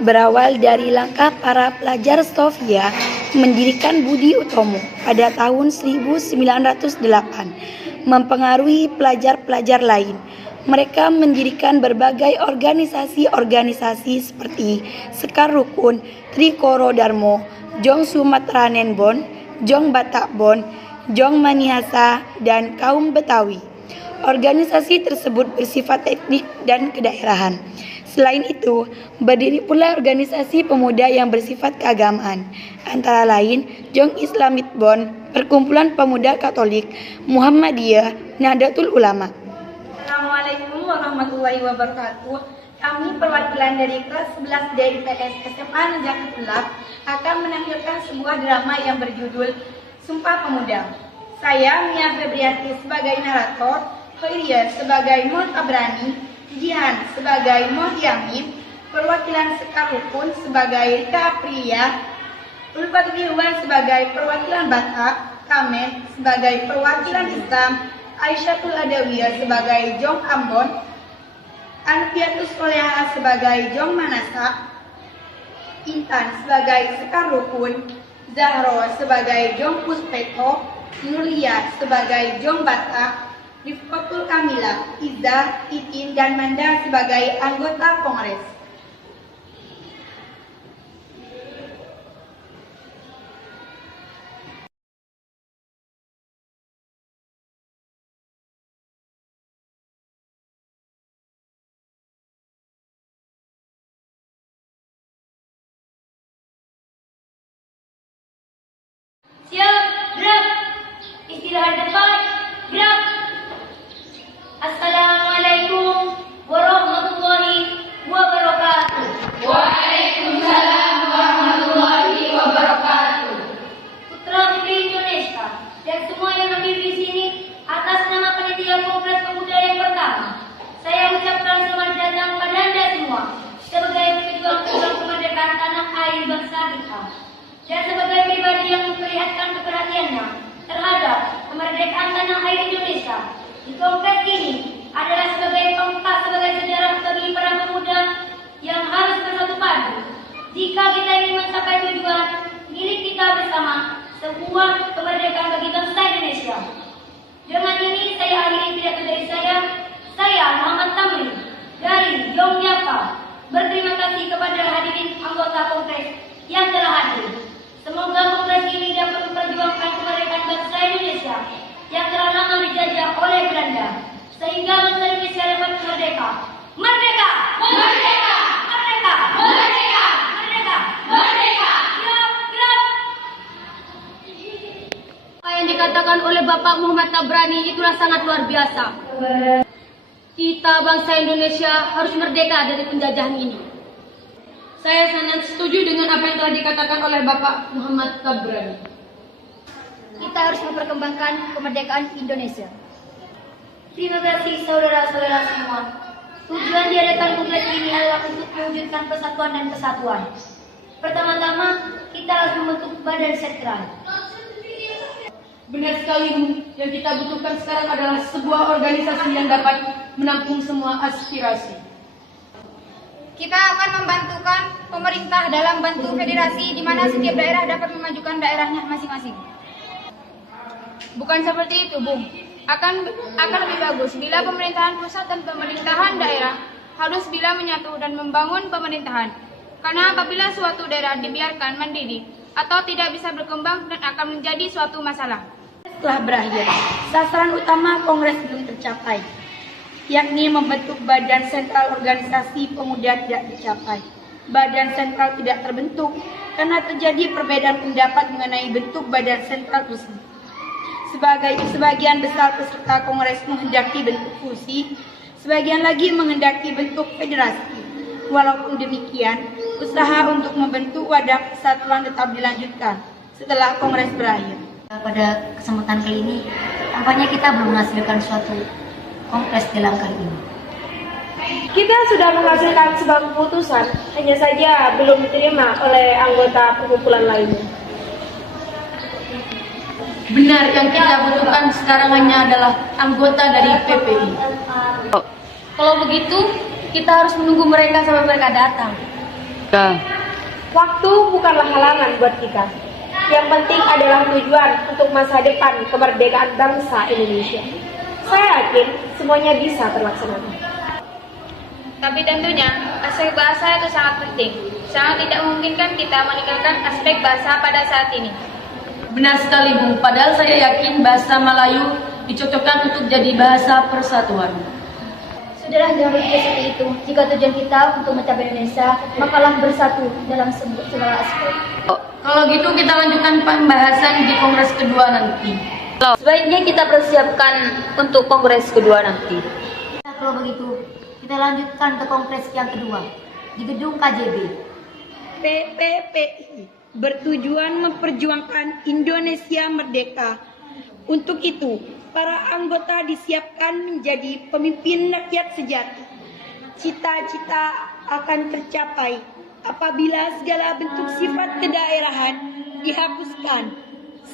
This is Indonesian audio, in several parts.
berawal dari langkah para pelajar Sofia mendirikan Budi Utomo pada tahun 1908, mempengaruhi pelajar-pelajar lain. Mereka mendirikan berbagai organisasi-organisasi seperti Sekar Rukun, Trikoro Darmo, Jong Sumatranen Bon, Jong Batak Bon, Jong Manihasa, dan Kaum Betawi. Organisasi tersebut bersifat etnik dan kedaerahan. Selain itu, berdiri pula organisasi pemuda yang bersifat keagamaan, antara lain Jong Islamit Bon, Perkumpulan Pemuda Katolik, Muhammadiyah, Nahdlatul Ulama. Assalamualaikum warahmatullahi wabarakatuh. Kami perwakilan dari kelas 11 DIPS SMA Negeri Kulap akan menampilkan sebuah drama yang berjudul Sumpah Pemuda. Saya Mia Febrianti sebagai narator, Khairiyah sebagai Mul Tabrani, Jihan sebagai Mohyamin, perwakilan Sekar Rukun sebagai Rika Aprilia, Ulbagdiwan sebagai perwakilan Batak, Kamen sebagai perwakilan Islam, Aisyatul Adawiyah sebagai Jong Ambon, Anfiatus Soleha sebagai Jong Manasa, Intan sebagai Sekar Rukun, Zahro sebagai Jong Puspeto, Nulia sebagai Jong Batak, Rifqatul Kamila, Izzah, Itin, dan Manda sebagai anggota Kongres. Siap, gerak. Istirahat depan, gerak. Assalamualaikum warahmatullahi wabarakatuh. Waalaikumsalam warahmatullahi wabarakatuh. Putra-putri Indonesia dan semua yang hadir di sini, atas nama panitia Kongres Pemuda yang pertama, saya ucapkan selamat datang pada Anda semua sebagai pejuang-pejuang kemerdekaan tanah air bangsa kita, dan sebagai pribadi yang memperlihatkan keperhatiannya terhadap kemerdekaan tanah air Indonesia. Di Kongres ini adalah sebagai tongkat sebagai sejarah bagi para pemuda yang harus bersatu padu jika kita ingin mencapai tujuan milik kita bersama, sebuah kemerdekaan bagi bangsa Indonesia. Dengan ini saya akhiri pidato dari saya Muhammad Tamrin dari Yogyakarta, berterima kasih kepada hadirin anggota Kongres yang telah hadir. Semoga Kongres ini dapat memperjuangkan kemerdekaan bangsa Indonesia yang telah lama dijajah oleh Belanda, sehingga bangsa Indonesia dapat merdeka. Merdeka! Merdeka! Merdeka! Merdeka! Merdeka! Merdeka! Siap, gerak! Apa yang dikatakan oleh Bapak Muhammad Tabrani itulah sangat luar biasa. Kita bangsa Indonesia harus merdeka dari penjajahan ini. Saya sangat setuju dengan apa yang telah dikatakan oleh Bapak Muhammad Tabrani. Kita harus memperkembangkan kemerdekaan Indonesia. Terima kasih saudara-saudara semua. Tujuan diadakan kongres ini adalah untuk mewujudkan persatuan dan kesatuan. Pertama-tama, kita harus membentuk badan sentral. Benar sekali, Bu. Yang kita butuhkan sekarang adalah sebuah organisasi yang dapat menampung semua aspirasi. Kita akan membantukan pemerintah dalam bentuk federasi di mana setiap daerah dapat memajukan daerahnya masing-masing. Bukan seperti itu, Bung. Akan lebih bagus bila pemerintahan pusat dan pemerintahan daerah harus bila menyatu dan membangun pemerintahan. Karena apabila suatu daerah dibiarkan mandiri atau tidak bisa berkembang dan akan menjadi suatu masalah. Setelah berakhir, sasaran utama Kongres belum tercapai, yakni membentuk badan sentral organisasi pemuda tidak tercapai. Badan sentral tidak terbentuk karena terjadi perbedaan pendapat mengenai bentuk badan sentral tersebut. Sebagian besar peserta Kongres menghendaki bentuk fusi, sebagian lagi menghendaki bentuk federasi. Walaupun demikian, usaha untuk membentuk wadah kesatuan tetap dilanjutkan setelah Kongres berakhir. Pada kesempatan kali ini, tampaknya kita belum menghasilkan suatu kongres dalam kali ini. Kita sudah menghasilkan sebuah keputusan, hanya saja belum diterima oleh anggota perkumpulan lainnya. Benar, yang kita butuhkan sekarang hanya adalah anggota dari PPI. Kalau begitu, kita harus menunggu mereka sampai mereka datang. Waktu bukanlah halangan buat kita. Yang penting adalah tujuan untuk masa depan kemerdekaan bangsa Indonesia. Saya yakin semuanya bisa terlaksana. Tapi tentunya aspek bahasa itu sangat penting. Sangat tidak memungkinkan kita meninggalkan aspek bahasa pada saat ini. Benar sekali, Bu. Padahal saya yakin bahasa Melayu dicocokkan untuk jadi bahasa persatuan. Sudahlah, jangan berpikir seperti itu. Jika tujuan kita untuk mencapai Indonesia, makalah bersatu dalam segala aspek. Kalau gitu kita lanjutkan pembahasan di Kongres kedua nanti. Sebaiknya kita persiapkan untuk Kongres kedua nanti. Kalau begitu, kita lanjutkan ke Kongres yang kedua di gedung KJB. PPPI bertujuan memperjuangkan Indonesia merdeka. Untuk itu, para anggota disiapkan menjadi pemimpin rakyat sejati. Cita-cita akan tercapai apabila segala bentuk sifat kedaerahan dihapuskan.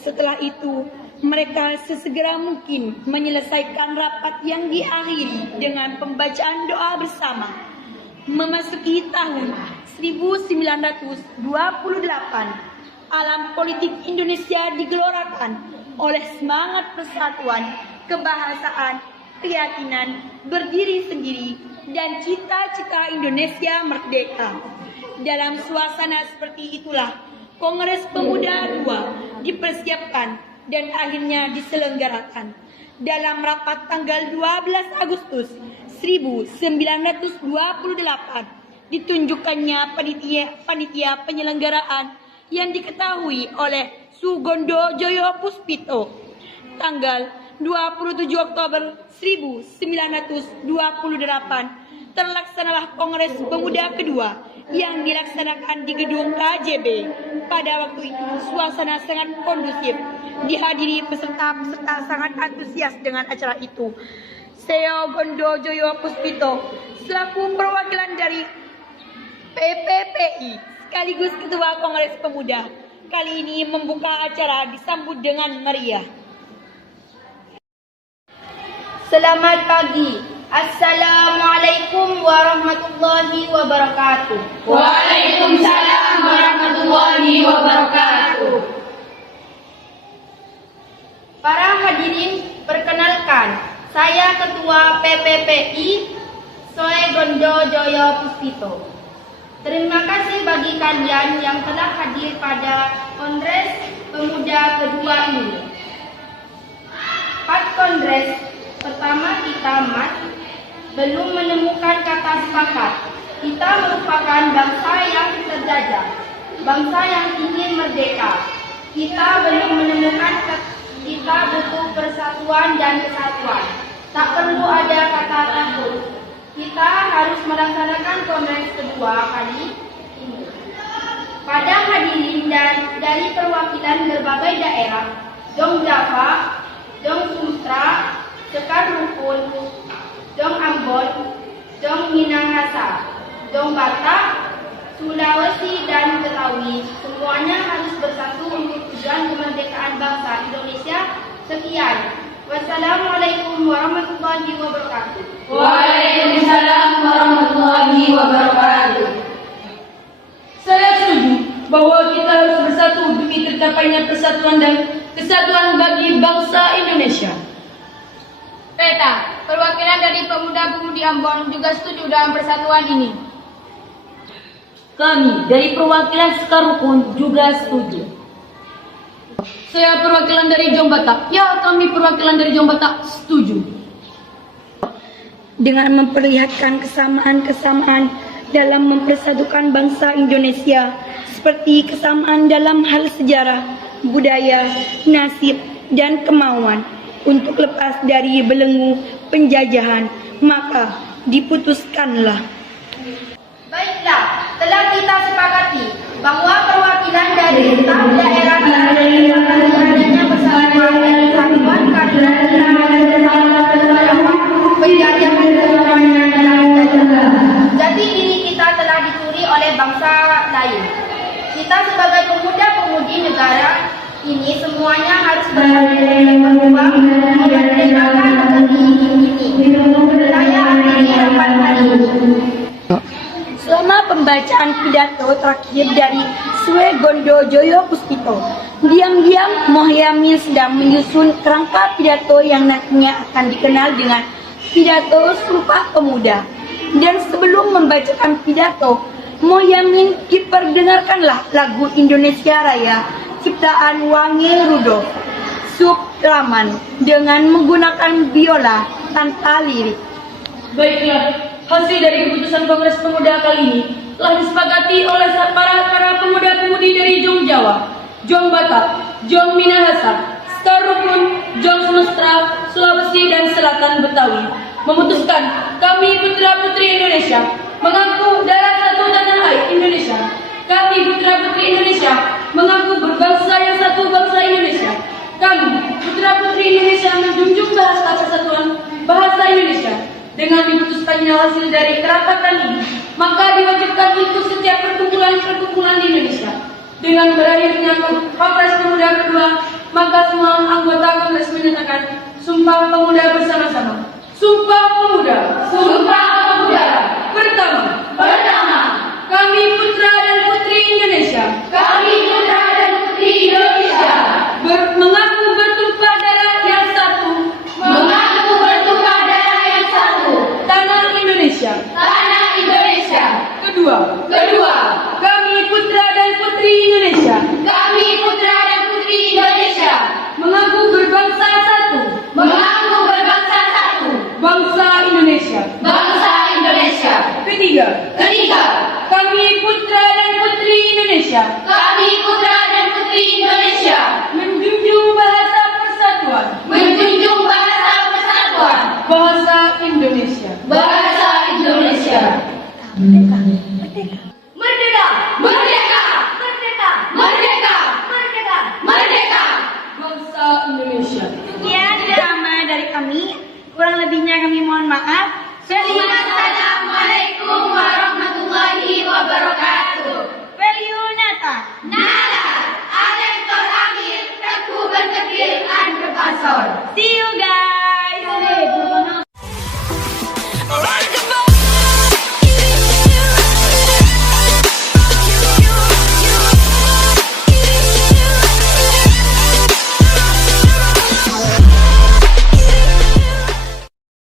Setelah itu, mereka sesegera mungkin menyelesaikan rapat yang diakhiri dengan pembacaan doa bersama. Memasuki tahun 1928, alam politik Indonesia digelorakan oleh semangat persatuan, kebahasaan, keyakinan, berdiri sendiri, dan cita-cita Indonesia merdeka. Dalam suasana seperti itulah Kongres Pemuda II dipersiapkan dan akhirnya diselenggarakan. Dalam rapat tanggal 12 Agustus 1928, ditunjukkannya panitia penyelenggaraan yang diketahui oleh Sugondo Joyo Puspito. Tanggal 27 Oktober 1928 terlaksanalah Kongres Pemuda kedua yang dilaksanakan di gedung KJB. Pada waktu itu suasana sangat kondusif, dihadiri peserta-peserta sangat antusias dengan acara itu. Sugondo Joyo Puspito selaku perwakilan dari PPPI sekaligus Ketua Kongres Pemuda kali ini membuka acara disambut dengan meriah. Selamat pagi. Assalamualaikum warahmatullahi wabarakatuh. Waalaikumsalam warahmatullahi wabarakatuh. Para hadirin, perkenalkan, saya Ketua PPPI Sugondo Joyo Puspito. Terima kasih bagi kalian yang telah hadir pada Kongres Pemuda kedua ini. Pada kongres pertama kita belum menemukan kata sepakat. Kita merupakan bangsa yang terjajah, bangsa yang ingin merdeka. Kita belum menemukan kita butuh persatuan dan kesatuan. Tak perlu ada kata takut. Kita harus melaksanakan kongres kedua kali ini. Pada hadirin dan dari perwakilan berbagai daerah, Dong Java, Dong Sumatera, Sekar Rukun, Dong Ambon, Dong Minahasa, Dong Batak, Sulawesi dan Betawi, semuanya harus bersatu untuk tujuan kemerdekaan bangsa Indonesia. Sekian. Wassalamualaikum warahmatullahi wabarakatuh. Waalaikumsalam warahmatullahi wabarakatuh. Saya setuju bahwa kita harus bersatu demi tercapainya persatuan dan kesatuan bagi bangsa Indonesia. Peta, perwakilan dari pemuda-pemudi Ambon juga setuju dalam persatuan ini. Kami dari perwakilan Sekarukun juga setuju. Saya perwakilan dari Jong Batak. Ya, kami perwakilan dari Jong Batak setuju. Dengan memperlihatkan kesamaan-kesamaan dalam mempersatukan bangsa Indonesia, seperti kesamaan dalam hal sejarah, budaya, nasib, dan kemauan untuk lepas dari belenggu penjajahan, maka diputuskanlah. Baiklah, telah kita sepakati bahwa perwakilan dari staf daerah adanya persatuan dan kesatuan karena penjajahan jati diri kita telah dicuri oleh bangsa lain. Kita sebagai pemuda-pemudi negara ini semuanya harus berjuang memerdekakan negeri ini. Saya akhiri rapat hari ini. Selama pembacaan pidato terakhir dari Swegondo Joyo Puspito, diam-diam Mohyamin sedang menyusun kerangka pidato yang nantinya akan dikenal dengan pidato Sumpah Pemuda. Dan sebelum membacakan pidato, Mohyamin diperdengarkanlah lagu Indonesia Raya ciptaan Wange Rudolf Supraman dengan menggunakan biola tanpa lirik. Baiklah, hasil dari keputusan Kongres Pemuda kali ini telah disepakati oleh para pemuda-pemudi dari Jong Jawa, Jong Batak, Jong Minahasa, Star Rukun, Jong Sumatera, Sulawesi dan Selatan Betawi memutuskan kami putra-putri Indonesia mengaku darah satu tanah air Indonesia. Kami putra-putri Indonesia mengaku berbangsa yang satu bangsa Indonesia. Kami putra-putri Indonesia menjunjung bahasa persatuan bahasa Indonesia. Dengan diputuskannya hasil dari kerapatan ini, maka diwajibkan untuk setiap perkumpulan-perkumpulan di Indonesia. Dengan berakhirnya Kongres Pemuda kedua, maka semua anggota Kongres menyatakan Sumpah Pemuda bersama-sama. Sumpah Pemuda. Sumpah Pemuda. Pertama. Kami putra dan putri Indonesia. Kami putra dan putri Indonesia. Mengaku bertumpah darah yang satu. Mengaku bertumpah darah yang satu. Tanah Indonesia. Tanah Indonesia. Kedua. Kami putra dan putri Indonesia. Kami putra dan putri Indonesia. Mengaku berbangsa satu. Mengaku berbangsa satu. Bangsa Indonesia. Bangsa Indonesia. Ketiga. Kami putra dan putri Indonesia. Kami putra dan putri Indonesia. Menjunjung bahasa persatuan. Menjunjung bahasa persatuan. Bahasa Indonesia. Bahasa Indonesia. Merdeka. Merdeka. Merdeka. Merdeka. Merdeka. Merdeka. Merdeka. Bangsa Indonesia. Sekian drama dari kami. Kurang lebihnya kami mohon maaf. Assalamualaikum warahmatullahi wabarakatuh. Value Nata. Nada, Alektor Amir, Teguh Bertekir, Andre Pasor. See you guys.